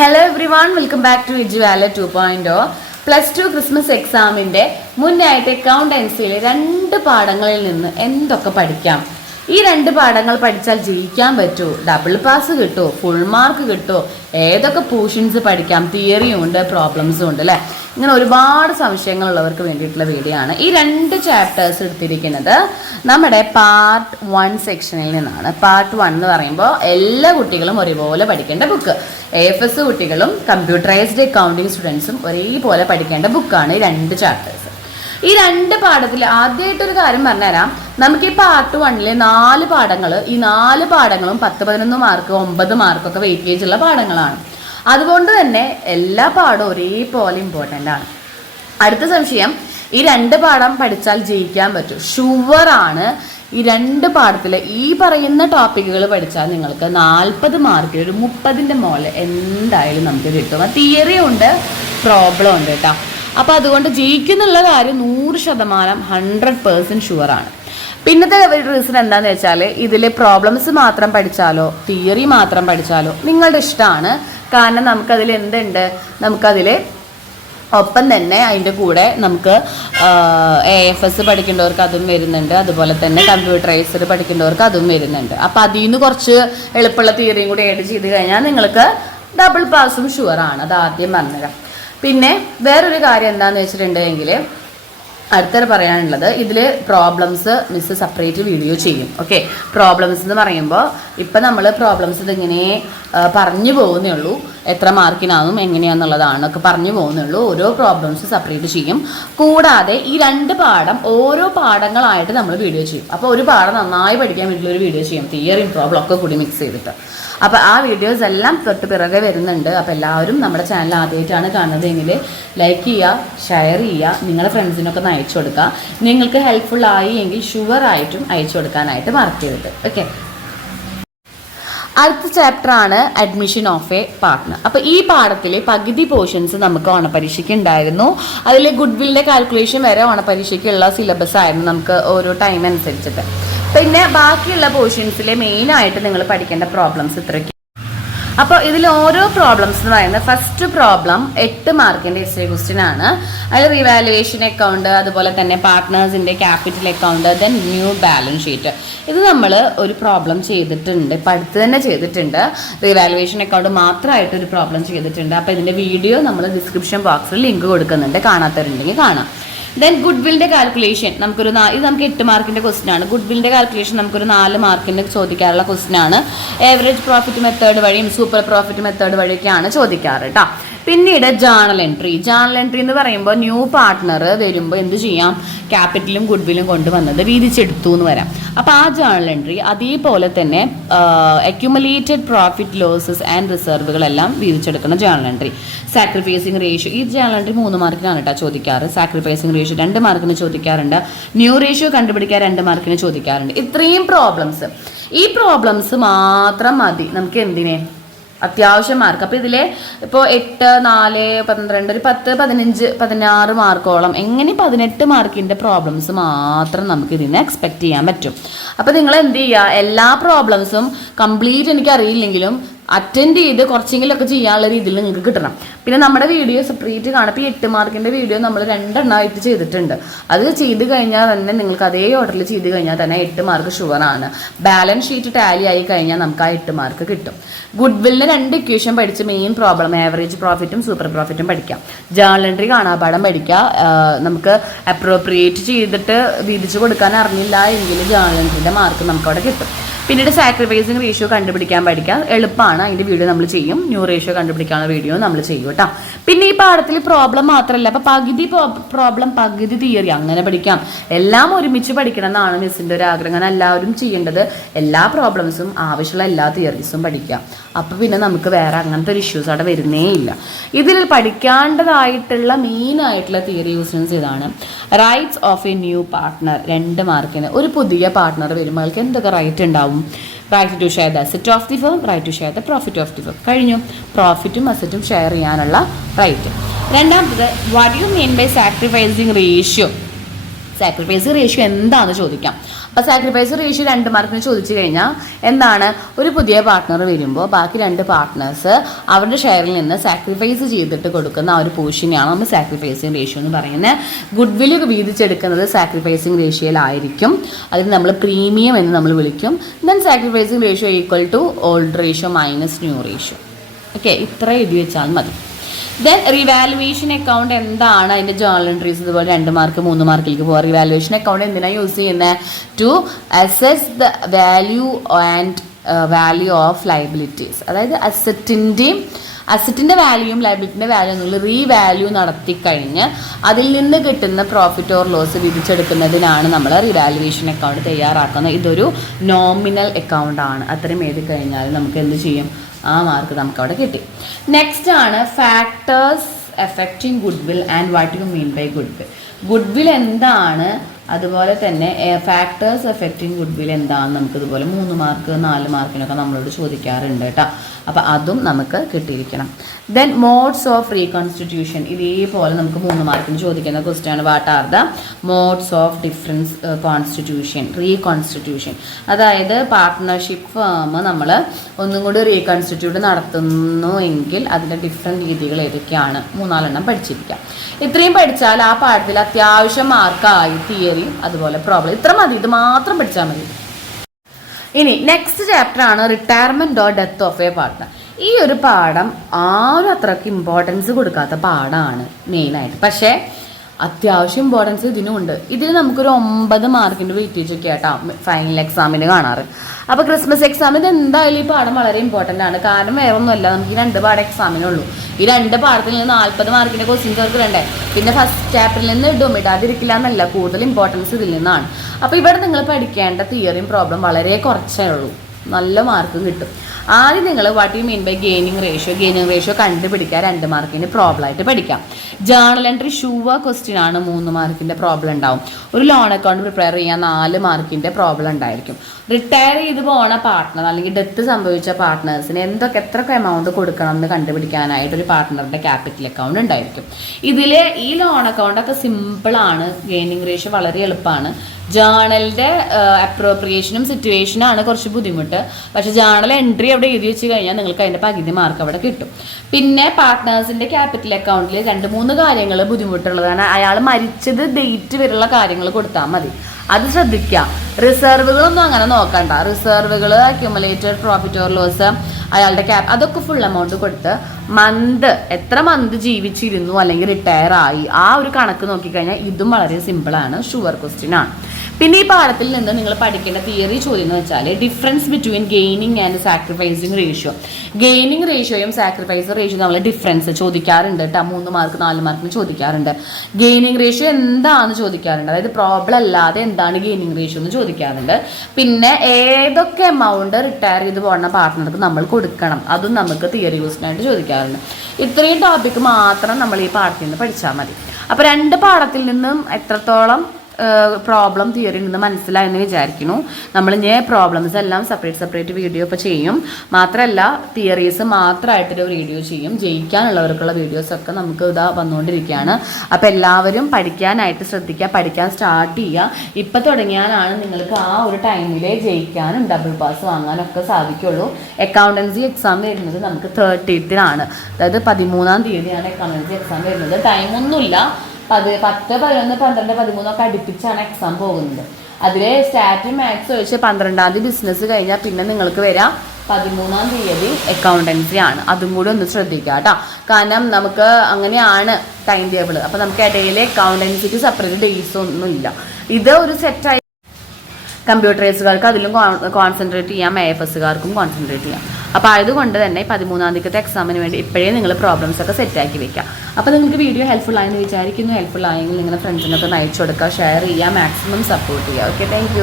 Hello everyone welcome back to ഇജു Vala to point plus two Christmas എക്സാമിന്റെ മുന്നായിട്ട് അക്കൗണ്ടൻസിയിലെ രണ്ട് പാഠങ്ങളിൽ നിന്ന് എന്തൊക്കെ പഠിക്കാം? ഈ രണ്ട് പാഠങ്ങൾ പഠിച്ചാൽ ജയിക്കാൻ പറ്റുമോ ഡബിൾ പാസ് കിട്ടുമോ ഫുൾ മാർക്ക് കിട്ടുമോ ഏതൊക്കെ പോർഷൻസ് പഠിക്കാം? തിയറിയും ഉണ്ട് പ്രോബ്ലംസും ഉണ്ട് അല്ലേ? ഇങ്ങനെ ഒരുപാട് സംശയങ്ങളുള്ളവർക്ക് വേണ്ടിയിട്ടുള്ള വീഡിയോ ആണ്. ഈ രണ്ട് ചാപ്റ്റേഴ്സ് എടുത്തിരിക്കുന്നത് നമ്മുടെ പാർട്ട് വൺ സെക്ഷനിൽ നിന്നാണ്. പാർട്ട് വൺ എന്ന് പറയുമ്പോൾ എല്ലാ കുട്ടികളും ഒരുപോലെ പഠിക്കേണ്ട ബുക്ക് എ എഫ് എസ് കുട്ടികളും കമ്പ്യൂട്ടറൈസ്ഡ് അക്കൗണ്ടിങ് സ്റ്റുഡൻസും ഒരേപോലെ പഠിക്കേണ്ട ബുക്കാണ് ഈ രണ്ട് ചാപ്റ്റേഴ്സ് ഈ രണ്ട് പാഠത്തിൽ ആദ്യമായിട്ടൊരു കാര്യം പറഞ്ഞുതരാം. നമുക്ക് ഈ പാർട്ട് വണ്ണിലെ നാല് പാഠങ്ങൾ ഈ നാല് പാഠങ്ങളും പത്ത് പതിനൊന്ന് മാർക്ക് ഒമ്പത് മാർക്കൊക്കെ വെയിറ്റേജ് ഉള്ള പാഠങ്ങളാണ്. അതുകൊണ്ട് തന്നെ എല്ലാ പാഠവും ഒരേപോലെ ഇമ്പോർട്ടന്റ് ആണ്. അടുത്ത സംശയം ഈ രണ്ട് പാഠം പഠിച്ചാൽ ജയിക്കാൻ പറ്റും. ഷുവറാണ് ഈ രണ്ട് പാഠത്തിൽ ഈ പറയുന്ന ടോപ്പിക്കുകൾ പഠിച്ചാൽ നിങ്ങൾക്ക് നാൽപ്പത് മാർക്കിൽ ഒരു മുപ്പതിന്റെ മോളിൽ എന്തായാലും നമുക്ക് കിട്ടും. ആ തിയറി ഉണ്ട് പ്രോബ്ലം ഉണ്ട് കേട്ടോ. അപ്പോൾ അതുകൊണ്ട് ജയിക്കുന്നുള്ള കാര്യം നൂറ് ശതമാനം ഹൺഡ്രഡ് പേഴ്സന്റ് ഷുവറാണ് പിന്നത്തെ ഒരു റീസൺ എന്താണെന്ന് വെച്ചാൽ ഇതിലെ പ്രോബ്ലംസ് മാത്രം പഠിച്ചാലോ തിയറി മാത്രം പഠിച്ചാലോ നിങ്ങളുടെ ഇഷ്ടമാണ് കാരണം നമുക്കതിൽ എന്തുണ്ട്? നമുക്കതിൽ ഒപ്പം തന്നെ അതിന്റെ കൂടെ നമുക്ക് എ എഫ് എസ് പഠിക്കേണ്ടവർക്ക് അതും വരുന്നുണ്ട്. അതുപോലെ തന്നെ കമ്പ്യൂട്ടറൈസ്ഡ് പഠിക്കേണ്ടവർക്ക് അതും വരുന്നുണ്ട്. അപ്പോൾ അതിൽ നിന്ന് കുറച്ച് എളുപ്പമുള്ള തിയറിയും കൂടി ആഡ് ചെയ്ത് കഴിഞ്ഞാൽ നിങ്ങൾക്ക് ഡബിൾ പാസും ഷുവറാണ് അത് ആദ്യം പറഞ്ഞുതരാം. പിന്നെ വേറൊരു കാര്യം എന്താണെന്ന് വെച്ചിട്ടുണ്ടെങ്കിൽ അടുത്തത് പറയാനുള്ളത്. ഇതിൽ പ്രോബ്ലംസ് മിസ് സെപ്പറേറ്റ് വീഡിയോ ചെയ്യും. ഓക്കെ പ്രോബ്ലംസ് എന്ന് പറയുമ്പോൾ ഇപ്പം നമ്മൾ പ്രോബ്ലംസ് ഇതിങ്ങനെ പറഞ്ഞു പോകുന്നേ ഉള്ളൂ. എത്ര മാർക്കിനാകും എങ്ങനെയാണെന്നുള്ളതാണ് ഒക്കെ പറഞ്ഞു പോകുന്നേ ഉള്ളൂ. ഓരോ പ്രോബ്ലംസ് സെപ്പറേറ്റ് ചെയ്യും. കൂടാതെ ഈ രണ്ട് പാഠം ഓരോ പാഠങ്ങളായിട്ട് നമ്മൾ വീഡിയോ ചെയ്യും. അപ്പോൾ ഒരു പാഠം നന്നായി പഠിക്കാൻ വേണ്ടിയുള്ള ഒരു വീഡിയോ ചെയ്യും. തിയറിയും പ്രോബ്ലം ഒക്കെ കൂടി മിക്സ് ചെയ്തിട്ട്. അപ്പോൾ ആ വീഡിയോസ് എല്ലാം തൊട്ട് പിറകെ വരുന്നുണ്ട്. അപ്പോൾ എല്ലാവരും നമ്മുടെ ചാനൽ ആദ്യമായിട്ടാണ് കാണുന്നതെങ്കിൽ ലൈക്ക് ചെയ്യുക ഷെയർ ചെയ്യുക നിങ്ങളുടെ ഫ്രണ്ട്സിനൊക്കെ ഒന്ന് അയച്ചു കൊടുക്കുക. നിങ്ങൾക്ക് ഹെൽപ്ഫുൾ ആയി എങ്കിൽ ഷുവർ ആയിട്ടും അയച്ചു കൊടുക്കാനായിട്ട് മാർക്ക് ചെയ്തത് ഓക്കെ അടുത്ത ചാപ്റ്റർ ആണ് അഡ്മിഷൻ ഓഫ് എ പാർട്ട്ണർ അപ്പോൾ ഈ പാഠത്തിലെ പകുതി പോർഷൻസ് നമുക്ക് ഓണപരീക്ഷയ്ക്ക് ഉണ്ടായിരുന്നു. അതിലെ ഗുഡ് വില്ലിന്റെ കാൽക്കുലേഷൻ വരെ ഓണപരീക്ഷയ്ക്കുള്ള സിലബസ് ആയിരുന്നു നമുക്ക് ഓരോ ടൈം അനുസരിച്ചിട്ട്. പിന്നെ ബാക്കിയുള്ള പോർഷൻസിലെ മെയിനായിട്ട് നിങ്ങൾ പഠിക്കേണ്ട പ്രോബ്ലംസ് ഇത്രയ്ക്ക് അപ്പോൾ ഇതിൽ ഓരോ പ്രോബ്ലംസ് എന്ന് പറയുന്നത് ഫസ്റ്റ് പ്രോബ്ലം എട്ട് മാർക്കിന്റെ ഹിസ്റ്ററി ക്വസ്റ്റ്യൻ ആണ്. അതിൽ റിവാലുവേഷൻ അക്കൗണ്ട് അതുപോലെ തന്നെ പാർട്ട്നേഴ്സിന്റെ capital account then new balance sheet ഇത് നമ്മൾ ഒരു പ്രോബ്ലം ചെയ്തിട്ടുണ്ട് ഇപ്പം അടുത്ത് തന്നെ ചെയ്തിട്ടുണ്ട്. റിവാലുവേഷൻ അക്കൗണ്ട് മാത്രമായിട്ട് ഒരു പ്രോബ്ലം ചെയ്തിട്ടുണ്ട്. അപ്പോൾ ഇതിന്റെ വീഡിയോ നമ്മൾ ഡിസ്ക്രിപ്ഷൻ ബോക്സിൽ ലിങ്ക് കൊടുക്കുന്നുണ്ട്. കാണാത്തവരുണ്ടെങ്കിൽ കാണാം. ദെൻ ഗുഡ് വില്ലിന്റെ കാൽക്കുലേഷൻ നമുക്കൊരു ഇത് നമുക്ക് എട്ട് മാർക്കിന്റെ ക്വസ്റ്റൻ ആണ്. ഗുഡ് വില്ലിന്റെ കാൽക്കുലേഷൻ നമുക്കൊരു നാല് മാർക്കിന്റെ ചോദിക്കാറുള്ള ക്വസ്റ്റൻ ആണ്. ഏവറേജ് പ്രോഫിറ്റ് മെത്തേഡ് വഴിയും സൂപ്പർ പ്രോഫിറ്റ് മെത്തേഡ് വഴിയൊക്കെയാണ് ചോദിക്കാറ് കേട്ടോ പിന്നീട് ജേണൽ എൻട്രി ജേണൽ എൻട്രി എന്ന് പറയുമ്പോൾ ന്യൂ പാർട്ട്ണർ വരുമ്പോൾ എന്ത് ചെയ്യാം? ക്യാപിറ്റലും ഗുഡ്വില്ലും കൊണ്ടുവന്നത് വീതിച്ചെടുത്തു എന്ന് വരാം. അപ്പോൾ ആ ജേണൽ എൻട്രി അതേപോലെ തന്നെ അക്യുമുലേറ്റഡ് പ്രോഫിറ്റ് ലോസസ് ആൻഡ് റിസർവുകളെല്ലാം വീതിച്ചെടുക്കുന്ന ജേണൽ എൻട്രി സാക്രിഫൈസിങ് റേഷ്യോ ഈ ജേണൽ എൻട്രി മൂന്ന് മാർക്കിനാണ് കേട്ടോ ചോദിക്കാറ്. സാക്രിഫൈസിങ് റേഷ്യോ രണ്ട് മാർക്കിന് ചോദിക്കാറുണ്ട്. ന്യൂ റേഷ്യോ കണ്ടുപിടിക്കാൻ രണ്ട് മാർക്കിന് ചോദിക്കാറുണ്ട്. ഇത്രയും പ്രോബ്ലംസ് ഈ പ്രോബ്ലംസ് മാത്രം മതി. നമുക്ക് എന്തിനെ? അത്യാവശ്യം മാർക്ക് അപ്പോൾ ഇതിലെ ഇപ്പോൾ എട്ട് നാല് പന്ത്രണ്ട് ഒരു പത്ത് പതിനഞ്ച് പതിനാറ് മാർക്കോളം എങ്ങനെ പതിനെട്ട് മാർക്കിന്റെ പ്രോബ്ലംസ് മാത്രം നമുക്ക് ഇതിന് എക്സ്പെക്ട് ചെയ്യാൻ പറ്റും. അപ്പോൾ നിങ്ങൾ എന്ത് ചെയ്യുക എല്ലാ പ്രോബ്ലംസും കംപ്ലീറ്റ് എനിക്ക് അറിയില്ലെങ്കിലും അറ്റൻഡ് ചെയ്ത് കുറച്ചെങ്കിലൊക്കെ ചെയ്യാനുള്ള രീതിയിൽ നിങ്ങൾക്ക് കിട്ടണം. പിന്നെ നമ്മുടെ വീഡിയോ സെപ്പറേറ്റ് കാണാം. ഇപ്പോൾ എട്ട് മാർക്കിന്റെ വീഡിയോ നമ്മൾ രണ്ടെണ്ണമായിട്ട് ചെയ്തിട്ടുണ്ട്. അത് ചെയ്ത് കഴിഞ്ഞാൽ തന്നെ നിങ്ങൾക്ക് അതേ ഓർഡറിൽ ചെയ്ത് കഴിഞ്ഞാൽ തന്നെ എട്ട് മാർക്ക് ഷുവറാണ് ബാലൻസ് ഷീറ്റ് ടാലി ആയി കഴിഞ്ഞാൽ നമുക്ക് ആ എട്ട് മാർക്ക് കിട്ടും. ഗുഡ് വില്ലിന് രണ്ട് ഇക്വേഷൻ പഠിച്ച് മെയിൻ പ്രോബ്ലം ആവറേജ് പ്രോഫിറ്റും സൂപ്പർ പ്രോഫിറ്റും പഠിക്കാം. ജേണൽ എൻട്രി കാണാപാഠം പഠിക്കാം. നമുക്ക് അപ്രോപ്രിയേറ്റ് ചെയ്തിട്ട് വീതിച്ച് കൊടുക്കാൻ അറിഞ്ഞില്ല എങ്കിൽ ജേണൽ എൻട്രിയുടെ മാർക്ക് നമുക്ക് അവിടെ കിട്ടും. പിന്നീട് സാക്രിഫൈസിങ് റേഷ്യോ കണ്ടുപിടിക്കാൻ പഠിക്കാം. എളുപ്പമാണ്. അതിന്റെ വീഡിയോ നമ്മൾ ചെയ്യും. ന്യൂ റേഷ്യോ കണ്ടുപിടിക്കാനുള്ള വീഡിയോ നമ്മൾ ചെയ്യും കേട്ടോ. പിന്നെ ഈ പാഠത്തിൽ പ്രോബ്ലം മാത്രമല്ല അപ്പോൾ പകുതി പ്രോബ്ലം പകുതി തിയറി അങ്ങനെ പഠിക്കാം. എല്ലാം ഒരുമിച്ച് പഠിക്കണം എന്നാണ് മിസ്സിന്റെ ഒരു ആഗ്രഹം. അങ്ങനെ എല്ലാവരും ചെയ്യേണ്ടത് എല്ലാ പ്രോബ്ലംസും ആവശ്യമുള്ള എല്ലാ തിയറീസും പഠിക്കാം. അപ്പോൾ പിന്നെ നമുക്ക് വേറെ അങ്ങനത്തെ ഒരു ഇഷ്യൂസ് അവിടെ വരുന്നേ ഇല്ല. ഇതിൽ പഠിക്കേണ്ടതായിട്ടുള്ള മെയിൻ ആയിട്ടുള്ള തിയറി യൂസൻസ് ഇതാണ്. Rights of a new partner രണ്ട് മാർക്കിന് ഒരു പുതിയ പാർട്ട്ണർ വരുമ്പോൾ അയാൾക്ക് എന്തൊക്കെ റൈറ്റ് ഉണ്ടാവും? Right to share the asset of the firm right to share the profit of the firm കഴിഞ്ഞു. പ്രോഫിറ്റും അസറ്റും ഷെയർ ചെയ്യാനുള്ള റൈറ്റ് രണ്ടാമത്തത് what you mean by sacrificing ratio sacrifice ratio എന്താണെന്ന് ചോദിക്കാം. അപ്പോൾ സാക്രിഫൈസ് റേഷ്യോ രണ്ട് മാർക്കിന് ചോദിച്ചു കഴിഞ്ഞാൽ എന്താണ്? ഒരു പുതിയ പാർട്ട്ണർ വരുമ്പോൾ ബാക്കി രണ്ട് പാർട്ട്നേഴ്സ് അവരുടെ ഷെയറിൽ നിന്ന് സാക്രിഫൈസ് ചെയ്തിട്ട് കൊടുക്കുന്ന ആ ഒരു പോർഷനെയാണ് നമ്മൾ സാക്രിഫൈസിങ് റേഷ്യോ എന്ന് പറയുന്നത് ഗുഡ് വിൽ വീതിച്ചെടുക്കുന്നത് സാക്രിഫൈസിങ് റേഷ്യോയിലായിരിക്കും അതിന് നമ്മൾ പ്രീമിയം എന്ന് നമ്മൾ വിളിക്കും. Then sacrificing ratio equal to old ratio minus new ratio okay ഇത്ര എഴുതി വെച്ചാൽ മതി. ദെൻ റിവാലുവേഷൻ അക്കൗണ്ട് എന്താണ്? അതിന്റെ ജേണൽ എൻട്രീസ് ഇതുപോലെ രണ്ട് മാർക്ക് മൂന്ന് മാർക്കിലേക്ക് പോകാം റിവാലുവേഷൻ അക്കൗണ്ട് എന്തിനാണ് യൂസ് ചെയ്യുന്നത് to assess the value and value of liabilities അതായത് അസറ്റിന്റെയും അസറ്റിന്റെ വാല്യൂയും ലൈബിലിറ്റിന്റെ വാല്യൂ എന്നുള്ള റീവാല്യൂ നടത്തി കഴിഞ്ഞ് അതിൽ നിന്ന് കിട്ടുന്ന പ്രോഫിറ്റ് ഓർ ലോസ് വിധിച്ചെടുക്കുന്നതിനാണ് നമ്മൾ റിവാലുവേഷൻ അക്കൗണ്ട് തയ്യാറാക്കുന്നത്. ഇതൊരു നോമിനൽ അക്കൗണ്ട് ആണ്. അത്രയും എഴുതി കഴിഞ്ഞാൽ നമുക്ക് എന്ത് ചെയ്യും? ആ മാർക്ക് നമുക്ക് അവിടെ കിട്ടി. നെക്സ്റ്റ് ആണ് factors affecting goodwill and what you mean by goodwill goodwill എന്താണ് അതുപോലെ തന്നെ ഫാക്ടേഴ്സ് എഫക്റ്റിംഗ് ഗുഡ് വിൽ എന്താണെന്ന് നമുക്ക് ഇതുപോലെ മൂന്ന് മാർക്ക് നാല് മാർക്കിനൊക്കെ നമ്മളോട് ചോദിക്കാറുണ്ട് കേട്ടോ. അപ്പോൾ അതും നമുക്ക് കിട്ടിയിരിക്കണം. ദെൻ മോഡ്സ് ഓഫ് റീകോൺസ്റ്റിറ്റ്യൂഷൻ ഇതേപോലെ നമുക്ക് മൂന്ന് മാർക്കിന് ചോദിക്കുന്ന ക്വസ്റ്റ്യാണ് what are the modes of difference constitution reconstitution അതായത് പാർട്ട്ണർഷിപ്പ് ഫേം നമ്മൾ ഒന്നും കൂടി റീകോൺസ്റ്റിറ്റ്യൂട്ട് നടത്തുന്നു എങ്കിൽ അതിന്റെ ഡിഫറെന്റ് രീതികൾ ഏതൊക്കെയാണ്? മൂന്നാലെണ്ണം പഠിച്ചിരിക്കാം. ഇത്രയും പഠിച്ചാൽ ആ പാഠത്തിൽ അത്യാവശ്യം മാർക്കായി തിയറിയും അതുപോലെ പ്രോബ്ലം ഇത്ര മതി. ഇത് മാത്രം പഠിച്ചാൽ മതി. ഇനി നെക്സ്റ്റ് ചാപ്റ്റർ ആണ് retirement or death of a partner ഈ ഒരു പാഠം ആരും അത്രയ്ക്ക് ഇമ്പോർട്ടൻസ് കൊടുക്കാത്ത പാഠമാണ് മെയിനായിട്ട് പക്ഷേ അത്യാവശ്യം ഇമ്പോർട്ടൻസ് ഇതിനും ഉണ്ട് ഇതിൽ നമുക്കൊരു ഒമ്പത് മാർക്കിന്റെ വെയിറ്റേജ് ഒക്കെ ആട്ടോ ഫൈനൽ എക്സാമിന് കാണാറ്. അപ്പോൾ ക്രിസ്മസ് എക്സാമിന് എന്തായാലും ഈ പാഠം വളരെ ഇമ്പോർട്ടന്റ് ആണ്. കാരണം വേറെ ഒന്നുമല്ല നമുക്ക് ഈ രണ്ട് പാഠം എക്സാമിനുള്ളൂ ഈ രണ്ട് പാഠത്തിൽ നിന്ന് നാൽപ്പത് മാർക്കിന്റെ ക്വസ്റ്റ്യൻസ് അവർക്ക് വേണ്ടേ? പിന്നെ ഫസ്റ്റ് ചാപ്റ്ററിൽ നിന്ന് ഇടും ഇടാതിരിക്കില്ല എന്നല്ല കൂടുതൽ ഇമ്പോർട്ടൻസ് ഇതിൽ നിന്നാണ്. അപ്പോൾ ഇവിടെ നിങ്ങൾ പഠിക്കേണ്ട തിയറിയും പ്രോബ്ലം വളരെ കുറച്ചേ ഉള്ളൂ. നല്ല മാർക്ക് കിട്ടും. ആദ്യം നിങ്ങൾ what you mean by gaining ratio gaining ratio കണ്ടുപിടിക്കാൻ രണ്ട് മാർക്കിന് പ്രോബ്ലം ആയിട്ട് പഠിക്കാം. ജേണൽ എൻട്രി ഷുവ ക്വസ്റ്റ്യൻ ആണ് മൂന്ന് മാർക്കിന്റെ പ്രോബ്ലം ഉണ്ടാവും. ഒരു ലോൺ അക്കൗണ്ട് പ്രിപ്പയർ ചെയ്യാൻ നാല് മാർക്കിന്റെ പ്രോബ്ലം ഉണ്ടായിരിക്കും. റിട്ടയർ ചെയ്ത് പോണ പാർട്ട്ണർ അല്ലെങ്കിൽ ഡെത്ത് സംഭവിച്ച പാർട്ട്നേഴ്സിന് എന്തൊക്കെ എത്രയൊക്കെ എമൗണ്ട് കൊടുക്കണം എന്ന് കണ്ടുപിടിക്കാനായിട്ട് ഒരു പാർട്ട്ണറുടെ ക്യാപിറ്റൽ അക്കൗണ്ട് ഉണ്ടായിരിക്കും. ഇതിൽ ഈ ലോൺ അക്കൗണ്ടൊക്കെ സിമ്പിളാണ് ഗെയിനിങ് റേഷ്യോ വളരെ എളുപ്പമാണ്. ജേണലിന്റെ അപ്രോപ്രിയേഷനും സിറ്റുവേഷനും ആണ് കുറച്ച് ബുദ്ധിമുട്ട്. പക്ഷേ ജേണൽ എൻട്രി അവിടെ എഴുതി വെച്ച് കഴിഞ്ഞാൽ നിങ്ങൾക്ക് അതിന്റെ പകുതി മാർക്ക് അവിടെ കിട്ടും. പിന്നെ പാർട്ട്നേഴ്സിന്റെ ക്യാപിറ്റൽ അക്കൗണ്ടിൽ രണ്ട് മൂന്ന് കാര്യങ്ങൾ ബുദ്ധിമുട്ടുള്ളതാണ്. അയാൾ മരിച്ചത് ഡേറ്റ് വരെയുള്ള കാര്യങ്ങൾ കൊടുത്താൽ മതി. അത് ശ്രദ്ധിക്കുക റിസർവുകളൊന്നും അങ്ങനെ നോക്കണ്ട. റിസർവുകൾ അക്യുമുലേറ്റഡ് പ്രോഫിറ്റ് ഓർ ലോസ് അയാളുടെ ക്യാപ് അതൊക്കെ ഫുൾ എമൗണ്ട് കൊടുത്ത് മന്ത് എത്ര മന്ത് ജീവിച്ചിരുന്നു അല്ലെങ്കിൽ റിട്ടയർ ആയി. ആ ഒരു കണക്ക് നോക്കിക്കഴിഞ്ഞാൽ ഇതും വളരെ സിമ്പിളാണ് ഷുവർ ക്വസ്റ്റ്യൻ ആണ്. പിന്നെ ഈ പാഠത്തിൽ നിന്ന് നിങ്ങൾ പഠിക്കേണ്ട തിയറി ചോദ്യം എന്ന് വെച്ചാൽ difference between gaining and sacrificing ratio gaining റേഷ്യോയും sacrifice ratio നമ്മൾ ഡിഫറൻസ് ചോദിക്കാറുണ്ട് കേട്ടോ മൂന്ന് മാർക്ക് നാല് മാർക്കിന് ചോദിക്കാറുണ്ട്. ഗെയിനിങ് റേഷ്യോ എന്താണെന്ന് ചോദിക്കാറുണ്ട്? അതായത് പ്രോബ്ലം അല്ലാതെ എന്താണ് ഗെയിനിങ് റേഷ്യോ എന്ന് ചോദിക്കാറുണ്ട്. പിന്നെ ഏതൊക്കെ എമൗണ്ട് റിട്ടയർ ചെയ്ത് പോകുന്ന പാർട്ട്ണർക്ക് നമ്മൾ കൊടുക്കണം? അതും നമുക്ക് തിയറി യൂസിനായിട്ട് ചോദിക്കാറുണ്ട്. ഇത്രയും ടോപ്പിക്ക് മാത്രം നമ്മൾ ഈ പാഠത്തിൽ നിന്ന് പഠിച്ചാൽ മതി. അപ്പോൾ രണ്ട് പാഠത്തിൽ നിന്നും എത്രത്തോളം പ്രോബ്ലം തിയറി ഉണ്ടെന്ന് മനസ്സിലായെന്ന് വിചാരിക്കുന്നു. നമ്മൾ ഞാൻ പ്രോബ്ലംസ് എല്ലാം സെപ്പറേറ്റ് സെപ്പറേറ്റ് വീഡിയോ ഇപ്പോൾ ചെയ്യും. മാത്രമല്ല തിയറീസ് മാത്രമായിട്ടൊരു വീഡിയോ ചെയ്യും. ജയിക്കാനുള്ളവർക്കുള്ള വീഡിയോസ് ഒക്കെ നമുക്ക് ഇതാ വന്നുകൊണ്ടിരിക്കുകയാണ്. അപ്പോൾ എല്ലാവരും പഠിക്കാനായിട്ട് ശ്രദ്ധിക്കുക പഠിക്കാൻ സ്റ്റാർട്ട് ചെയ്യുക. ഇപ്പം തുടങ്ങിയാലാണ് നിങ്ങൾക്ക് ആ ഒരു ടൈമിലെ ജയിക്കാനും ഡബിൾ പാസ് വാങ്ങാനൊക്കെ സാധിക്കുള്ളൂ. അക്കൗണ്ടൻസി എക്സാം വരുന്നത് നമുക്ക് തേർട്ടീത്തിനാണ് അതായത് പതിമൂന്നാം തീയതിയാണ് അക്കൗണ്ടൻസി എക്സാം വരുന്നത്. ടൈമൊന്നുമില്ല പത് പത്ത് പതിനൊന്ന് പന്ത്രണ്ട് പതിമൂന്നൊക്കെ അടുപ്പിച്ചാണ് എക്സാം പോകുന്നത്. അതിൽ സ്റ്റാറ്റും മാത്സ് ഒഴിച്ച് പന്ത്രണ്ടാം തീയതി ബിസിനസ് കഴിഞ്ഞാൽ പിന്നെ നിങ്ങൾക്ക് വരാം. പതിമൂന്നാം തീയതി അക്കൗണ്ടൻസി ആണ്. അതും കൂടി ഒന്ന് ശ്രദ്ധിക്കുക കേട്ടോ. കാരണം നമുക്ക് അങ്ങനെയാണ് ടൈം ടേബിൾ അപ്പോൾ നമുക്ക് ഇടയിൽ അക്കൗണ്ടൻസിക്ക് സെപ്പറേറ്റ് ഡേയ്സ് ഒന്നും ഇല്ല ഇത് ഒരു സെറ്റായി കമ്പ്യൂട്ടറൈസുകാർക്ക് അതിലും കോൺസെൻട്രേറ്റ് ചെയ്യാം. എ എഫ് എസ്സുകാർക്കും കോൺസെൻട്രേറ്റ് ചെയ്യാം. അപ്പോൾ അതുകൊണ്ട് തന്നെ പതിമൂന്നാം തീയതി എക്സാമിന് വേണ്ടി ഇപ്പോഴേ നിങ്ങൾ പ്രോബ്ലംസ് ഒക്കെ സെറ്റാക്കി വെക്കാം അപ്പോൾ നിങ്ങൾക്ക് വീഡിയോ ഹെൽപ്ഫുൾ ആയെന്ന് വിചാരിക്കുന്നു. ഹെൽപ്ഫുൾ ആയെങ്കിൽ നിങ്ങളുടെ ഫ്രണ്ട്സിനൊക്കെ നയിച്ചു കൊടുക്കുക ഷെയർ ചെയ്യുക മാക്സിമം സപ്പോർട്ട് ചെയ്യുക. Okay thank